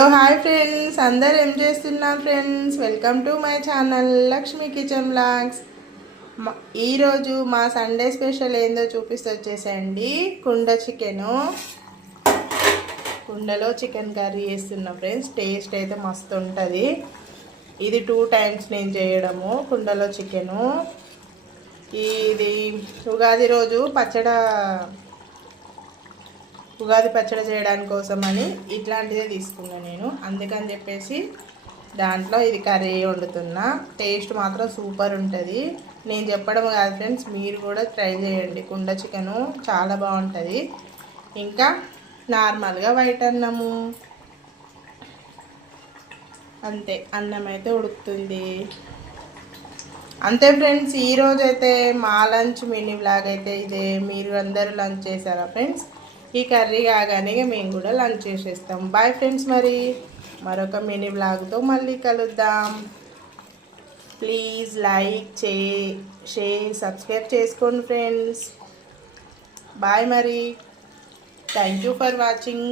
Hello hi friends, అందరు ఏం చేస్తున్నాం friends? Welcome to my channel Lakshmi kitchen vlogs. ఈరోజు మా సండే స్పెషల్ ఏందో చూపిస్తూ వచ్చేసండి. కుండలో చికెన్ కర్రీ చేస్తున్నా ఫ్రెండ్స్. టేస్ట్ అయితే మస్తు ఉంటుంది. ఇది 2 times నేను చేయడము కుండలో చికెను. ఇది ఉగాది రోజు ఉగాది పచ్చడి చేయడానికి కోసమని ఇట్లాంటిదే తీసుకున్నాను నేను. అందుకని చెప్పేసి దాంట్లో ఇది కర్రీ వండుతున్నా. టేస్ట్ మాత్రం సూపర్ ఉంటుంది. నేను చెప్పడం కాదు ఫ్రెండ్స్, మీరు కూడా ట్రై చేయండి. కుండ చికెను చాలా బాగుంటుంది. ఇంకా నార్మల్గా వైట్ అన్నము అంతే, అన్నం అయితే ఉడుకుతుంది అంతే ఫ్రెండ్స్. ఈరోజు అయితే మా లంచ్ మినీ వ్లాగ్ అయితే ఇదే. మీరు అందరూ లంచ్ చేశారా ఫ్రెండ్స్? ఈ కర్రీ కాగానే మేము కూడా లంచ్ చేసేస్తాం. బాయ్ ఫ్రెండ్స్, మరి మరొక మినీ వ్లాగ్తో మళ్ళీ కలుద్దాం. ప్లీజ్ లైక్ షేర్ సబ్స్క్రైబ్ చేసుకోండి ఫ్రెండ్స్. బాయ్ మరి. Thank you for watching.